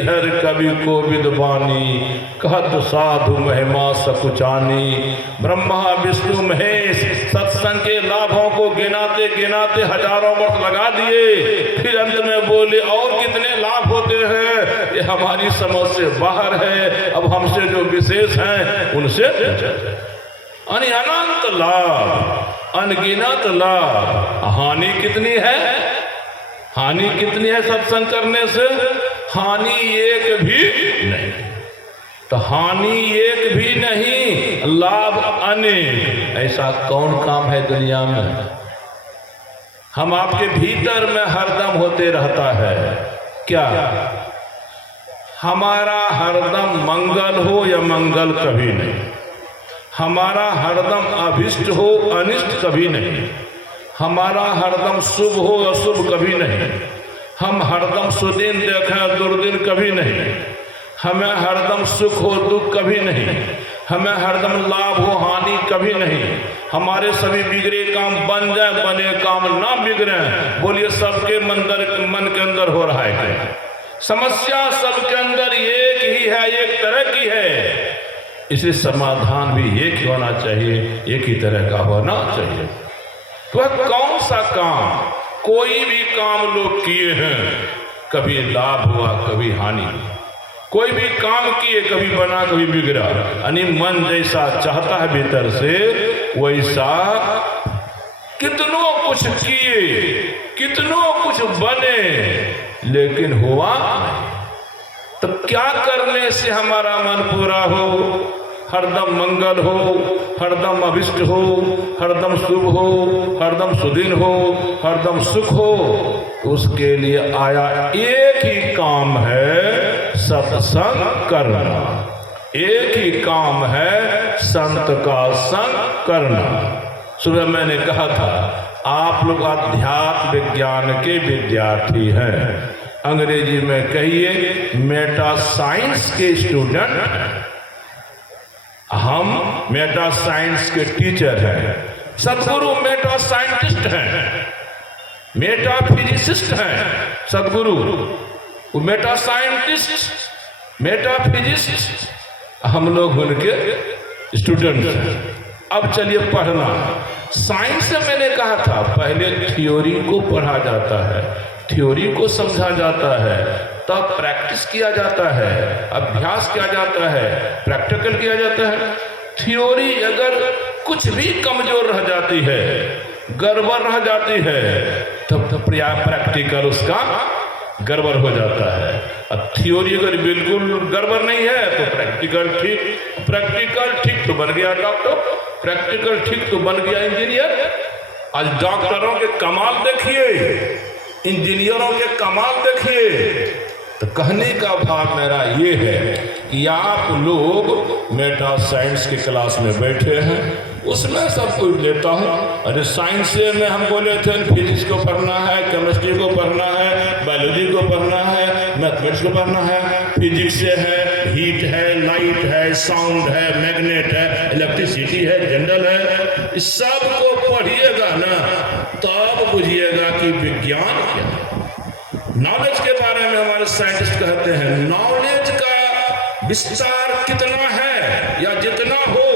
हर कवि को विद्वानी कहत साधु महिमा सकुचानी। ब्रह्मा विष्णु महेश सत्संग के लाभों को गिनाते गिनाते हजारों वर्ष लगा दिए, फिर अंत में बोले और कितने लाभ होते हैं, ये हमारी समझ से बाहर है, अब हमसे जो विशेष हैं उनसे अनंत लाभ, अनगिनत लाभ। हानि कितनी है, हानि कितनी है सत्संग करने से? हानि एक भी नहीं। तो हानि एक भी नहीं, लाभ अनेक। ऐसा कौन काम है दुनिया में? हम आपके भीतर में हरदम होते रहता है क्या? हमारा हरदम मंगल हो या मंगल कभी नहीं, हमारा हरदम अभिष्ट हो अनिष्ट कभी नहीं, हमारा हरदम शुभ हो अशुभ कभी नहीं, हम हरदम सुदिन देखें दुर्दिन कभी नहीं, हमें हरदम सुख हो दुख कभी नहीं, हमें हरदम लाभ हो हानि कभी नहीं। हमारे सभी बिगड़े काम बन जाए, बने काम ना बिगड़े। बोलिए सबके मन के अंदर हो रहा है क्या? समस्या सबके अंदर एक ही है, एक तरह की है, इसलिए समाधान भी एक ही होना चाहिए, एक ही तरह का होना चाहिए। तो कौन सा काम? कोई भी काम लोग किए हैं, कभी लाभ हुआ कभी हानि, कोई भी काम किए कभी बना कभी बिगड़ा। यानी मन जैसा चाहता है भीतर से वैसा कितनों कुछ किए, कितनों कुछ बने, लेकिन हुआ नहीं। तो क्या करने से हमारा मन पूरा हो, हरदम मंगल हो, हरदम अभिष्ट हो, हरदम शुभ हो, हरदम सुदिन हो, हरदम सुख हो? तो उसके लिए आया एक ही काम है, सत्संग करना। एक ही काम है, संत का संग करना। सुबह मैंने कहा था आप लोग अध्यात्म विज्ञान के विद्यार्थी हैं, अंग्रेजी में कहिए मेटा साइंस के स्टूडेंट। हम मेटा साइंस के टीचर हैं, सदगुरु मेटा साइंटिस्ट हैं, मेटा फिजिसिस्ट हैं। सदगुरु वो मेटा साइंटिस्ट, मेटा फिजिसिस्ट, हम लोग उनके स्टूडेंट हैं। अब चलिए पढ़ना। साइंस से मैंने कहा था पहले थ्योरी को पढ़ा जाता है, थ्योरी को समझा जाता है, तब प्रैक्टिस किया जाता है, अभ्यास किया जाता है, प्रैक्टिकल किया जाता है। थ्योरी अगर कुछ भी कमजोर रह जाती है, गड़बड़ रह जाती है, तब तो प्रैक्टिकल उसका गड़बड़ हो जाता है। अब थ्योरी अगर बिल्कुल गड़बड़ नहीं है तो प्रैक्टिकल ठीक, प्रैक्टिकल ठीक तो बन गया डॉक्टर, प्रैक्टिकल ठीक तो बन गया इंजीनियर। आज डॉक्टरों के कमाल देखिए, इंजीनियरों के कमाल देखिए। तो कहने का भाव मेरा ये है कि आप लोग मेटा साइंस की क्लास में बैठे हैं, उसमें सब कुछ लेता हूँ। अरे साइंस से में हम बोले थे फिजिक्स को पढ़ना है, केमिस्ट्री को पढ़ना है, बायोलॉजी को पढ़ना है, मैथमेटिक्स को पढ़ना है। फिजिक्स से है हीट है, लाइट है, साउंड है, मैग्नेट है, इलेक्ट्रिसिटी है, जनरल है। इस सब को पढ़िएगा ना तब बुझिएगा कि विज्ञान क्या है। नॉलेज के बारे में हमारे साइंटिस्ट कहते हैं नॉलेज का विस्तार कितना है या जितना हो,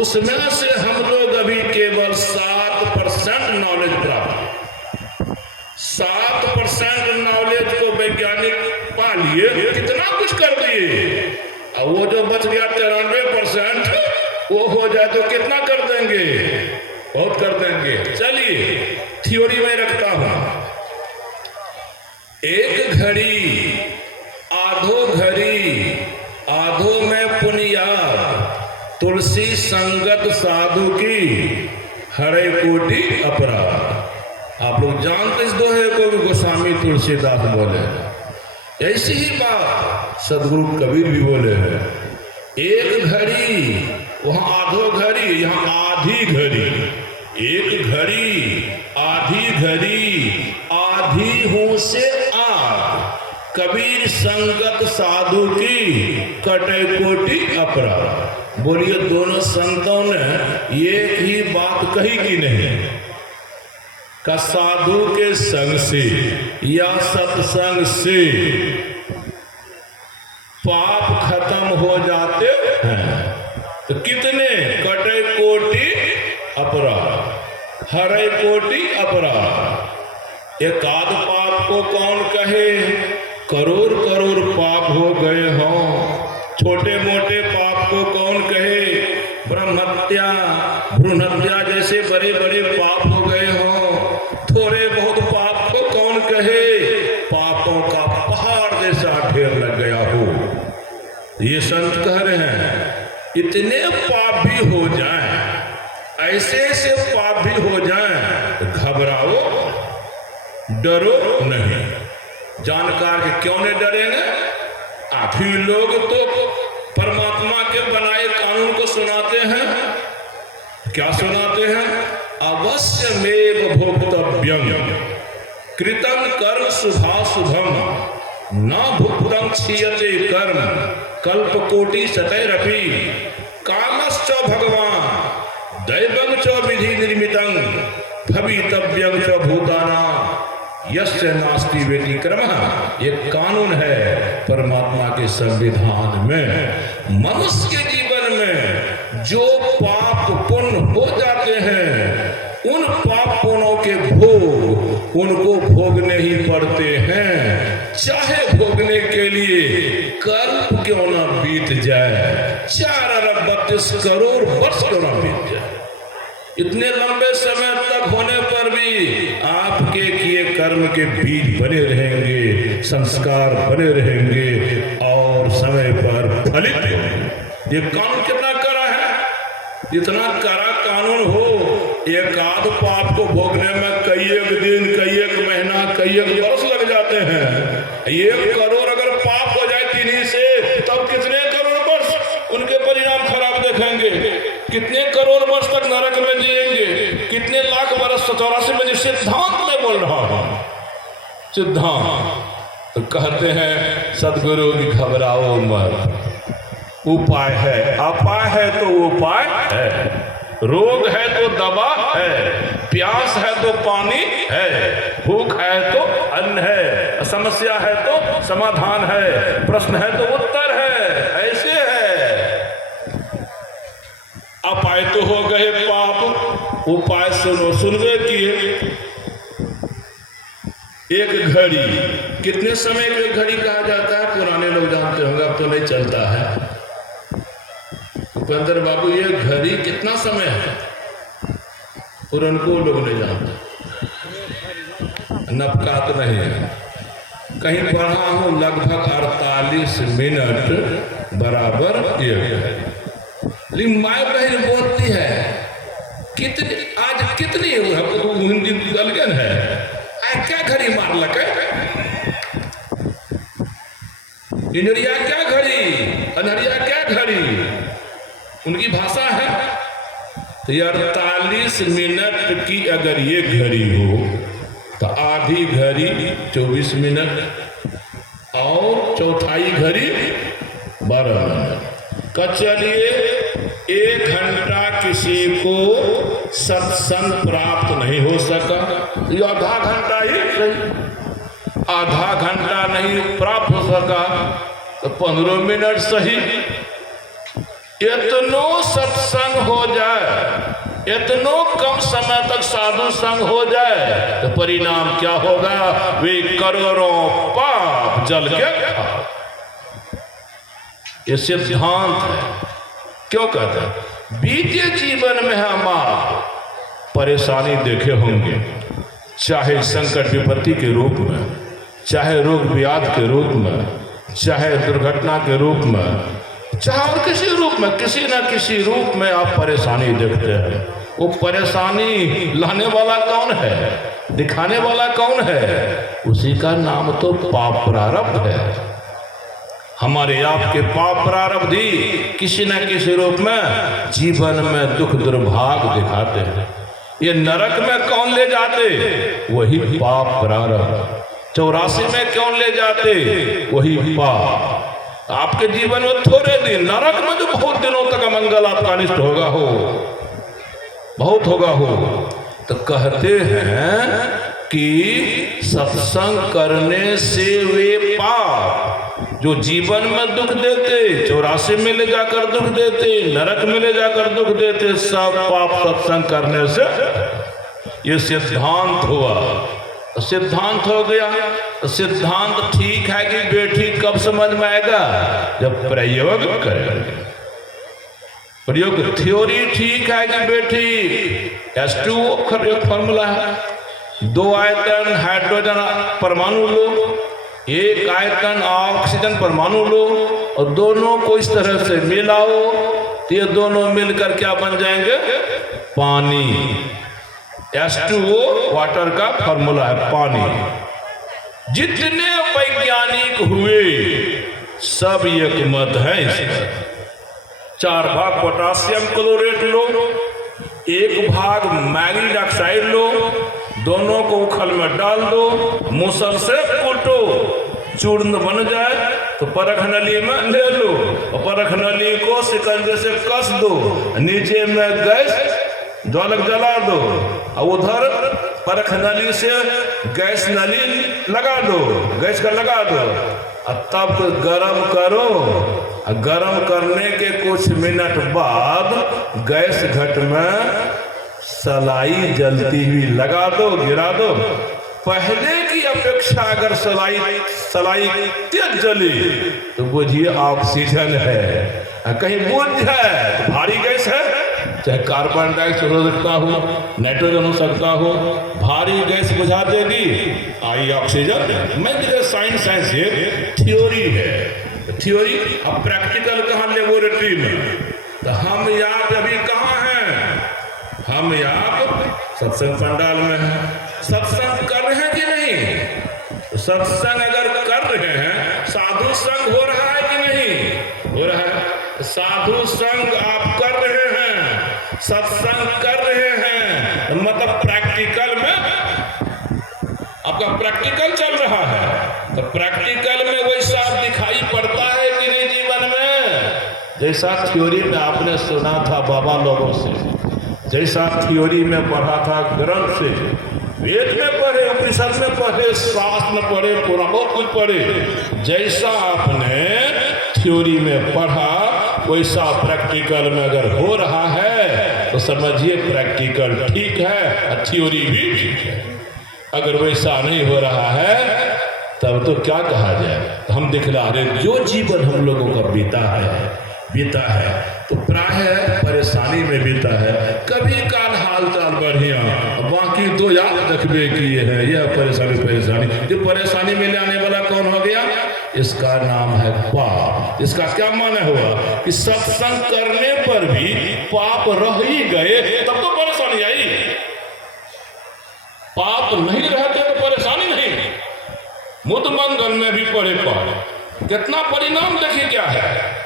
उसमें से हम लोग अभी केवल 7% नॉलेज प्राप्त, 7% नॉलेज को वैज्ञानिक पा लिए, कितना कुछ कर दिए। और वो जो बच गया 93% वो हो जाए तो कितना कर देंगे? बहुत कर देंगे। चलिए थ्योरी में रखता हूं। एक घड़ी आधो घड़ी, आधो में पुनियाद, तुलसी संगत साधु की हरे कोटि अपराध। आप लोग जानते इस दोहे को भी गोस्वामी तुलसीदास बोले। ऐसी ही बात सदगुरु कबीर भी बोले हैं। एक घड़ी, वहां आधो घड़ी, यहाँ आधी घड़ी। एक घड़ी आधी घड़ी, आधी हूं से कबीर संगत साधु की कटे कोटि अपराध। बोलिए दोनों संतों ने एक ही बात कही कि नहीं? का साधु के संग से या सत्संग से पाप खत्म हो जाते हैं। तो कितने? कटे कोटि अपराध, हरे कोटि अपराध। एक आध पाप को कौन कहे, करोड़ करोड़ पाप हो गए हों। छोटे मोटे पाप को कौन कहे, ब्रह्म हत्या भ्रूण हत्या जैसे बड़े बड़े पाप हो गए हों। थोड़े बहुत पाप को कौन कहे, पापों का पहाड़ जैसा ढेर लग गया हो। ये संत कह रहे हैं इतने पाप भी हो जाएं, ऐसे ऐसे पाप भी हो जाएं, तो घबराओ, डरो नहीं। जानकार के क्यों नहीं डरेंगे? आप ही लोग तो परमात्मा के बनाए कानून को सुनाते हैं। क्या सुनाते हैं? अवश्यमेव भोक्तव्यम कृतं कर्म शुभाशुभम न भुक्तं क्षीयते कर्म कल्पकोटि शतैरपि कामश्च भगवान दैवं च विधि निर्मितं भवितव्यं च भूतानां यस्य नास्ति व्यतिक्रमः। एक कानून है परमात्मा के संविधान में। मनुष्य के जीवन में जो पाप पुण्य हो जाते हैं, उन पाप पुण्यों के भोग उनको भोगने ही पड़ते हैं, चाहे भोगने के लिए कल्प क्यों ना बीत जाए, 4 अरब 32 करोड़ वर्ष क्यों ना बीत जाए। इतने लंबे समय तक होने पर भी आपके किए कर्म के बीज बने रहेंगे, संस्कार बने रहेंगे और समय पर फलित होंगे। ये कानून कितना कड़ा है? इतना कड़ा कानून हो, एक आध पाप को भोगने में कई एक दिन, कई एक महीना, कई एक वर्ष लग जाते हैं। 1 करोड़ अगर पाप हो जाए तिन्हीं से, तब कितने करोड़ वर्ष उनके परिणाम खराब देखेंगे। कितने करोड़ वर्ष तक नरक में जिएंगे, कितने लाख वर्ष 84 में। सिद्धांत में बोल रहा हूं, सिद्धांत। तो कहते हैं सदगुरु की घबराओ मत, उपाय है। अपाय है तो उपाय है, रोग है तो दवा है, प्यास है तो पानी है, भूख है तो अन्न है, समस्या है तो समाधान है, प्रश्न है तो उत्तर है। ऐसे है। अपाय तो हो गए पाप, उपाय सुनो। सुनवे किए एक घड़ी, कितने समय की घड़ी कहा जाता है? पुराने लोग जानते होंगे, अब तो नहीं चलता है। उपेंद्र बाबू ये घड़ी कितना समय है? पुरनको लोग नहीं जानते, नपका तो नहीं है। कहीं पढ़ा हूं लगभग 48 मिनट बराबर ये घड़ी। लेकिन माय बहन बोलती है कितनी, आज कितनी हिंदी गलगन है, क्या घड़ी मार लगे, इंजरिया क्या घड़ी, अनहरिया क्या घड़ी, उनकी भाषा है। तो 48 मिनट की अगर ये घड़ी हो तो आधी घड़ी 24 मिनट और चौथाई घड़ी 12 मिनट का। चलिए 1 घंटा किसी को सत्संग प्राप्त नहीं हो सका, ये आधा घंटा ही सही, आधा घंटा नहीं प्राप्त हो सका तो 15 मिनट सही। इतनो सत्संग हो जाए, इतनो कम समय तक साधु संग हो जाए तो परिणाम क्या होगा? वे करोड़ों पाप जल के खाओ। ये सिद्धांत है। क्यों कहते हैं? बीते जीवन में हम आप परेशानी देखे होंगे, चाहे संकट विपत्ति के रूप में, चाहे रोग व्याध के रूप में, चाहे दुर्घटना के रूप में, चाहे और किसी रूप में, किसी न किसी रूप में आप परेशानी देखते हैं। वो परेशानी लाने वाला कौन है, दिखाने वाला कौन है? उसी का नाम तो पाप प्रारब्ध है। हमारे आपके पाप प्रारब्ध ही किसी न किसी रूप में जीवन में दुख दुर्भाग्य दिखाते हैं। ये नरक में कौन ले जाते? वही पाप प्रारब्ध। 84 में कौन ले जाते? वही पाप। आपके जीवन में थोड़े दिन नरक में जो बहुत दिनों तक अमंगल आपका अनिष्ट होगा हो, बहुत होगा हो। तो कहते हैं कि सत्संग करने से वे पाप जो जीवन में दुख देते, 84 में ले जाकर दुख देते, नरक में ले जाकर दुख देते, सब पाप सत्संग करने से ये सिद्धांत हुआ। तो सिद्धांत हो गया। तो सिद्धांत ठीक है कि बेटी कब समझ में आएगा? जब प्रयोग करेंगे। प्रयोग थ्योरी ठीक है कि बेटी H2O फॉर्मूला है, 2 आयतन हाइड्रोजन परमाणु लो, 1 आयतन ऑक्सीजन परमाणु लो और दोनों को इस तरह से मिलाओ तो ये दोनों मिलकर क्या बन जाएंगे? पानी। H2O वाटर का फॉर्मूला है, पानी। जितने वैज्ञानिक हुए सब एक मत है इसका। 4 भाग पोटासियम क्लोरेट लो, 1 भाग मैग्नीज ऑक्साइड लो, दोनों को उखल में डाल दो, मुसल से कूटो, चूर्ण बन जाए तो परख नली में ले लो और परख नली को शिकंजे से कस दो, नीचे में गैस ज्वालक जला दो और उधर परख नली से गैस नली लगा दो, गैस का लगा दो और तब गरम करो। गरम करने के कुछ मिनट बाद गैस घट में सलाई जलती हुई लगा दो, गिरा दो। पहले की अपेक्षा अगर सलाई तेज जली तो बुझिए ऑक्सीजन है, कहीं बुझ जाए तो भारी गैस है, चाहे कार्बन डाइऑक्साइड हो सकता हो, नाइट्रोजन हो सकता हो, भारी गैस बुझा देगी, आई ऑक्सीजन। मैं साइंस ये थ्योरी है, थ्योरी। अब प्रैक्टिकल कहाँ? लेबोरेटरी में। तो हम यहाँ अभी कहाँ हैं? हम यहाँ सत्संग पंडाल में हैं। सत्संग कर रहे हैं कि नहीं? सत्संग अगर कर रहे हैं, साधु संग हो रहा है कि नहीं? हो रहा है। साधु संग आप कर रहे हैं, सत्संग कर रहे हैं, मतलब प्रैक्टिकल में आपका प्रैक्टिकल चल रहा है। तो प्रैक्टिकल में वैसा दिखाई पड़ता है कि नहीं जीवन में? जैसा थ्योरी में आपने सुना था बाबा लोगों से, जैसा थ्योरी में पढ़ा था ग्रंथ से, वेद में पढ़े, उपनिषद में पढ़े, शास्त्र में पढ़े, पुराणों में पढ़े, जैसा आपने थ्योरी में पढ़ा वैसा प्रैक्टिकल में अगर हो रहा है तो समझिए प्रैक्टिकल ठीक है और थ्योरी भी ठीक है। अगर वैसा नहीं हो रहा है तब तो क्या कहा जाए? हम दिखला रहे जो जीवन हम लोगों का बीता है तो प्राय परेशानी में बीता है। कभी काल हाल चाल बढ़िया, बाकी तो याद रखबे किए हैं। यह परेशानी जो परेशानी में लाने वाला कौन हो गया? इसका नाम है पाप। इसका क्या माने हुआ कि सत्संग करने पर भी पाप रह ही गए तब तो परेशानी आई। पाप नहीं रहते तो परेशानी नहीं। मुद मंगल में भी पड़े पाप, कितना परिणाम देखिए क्या है।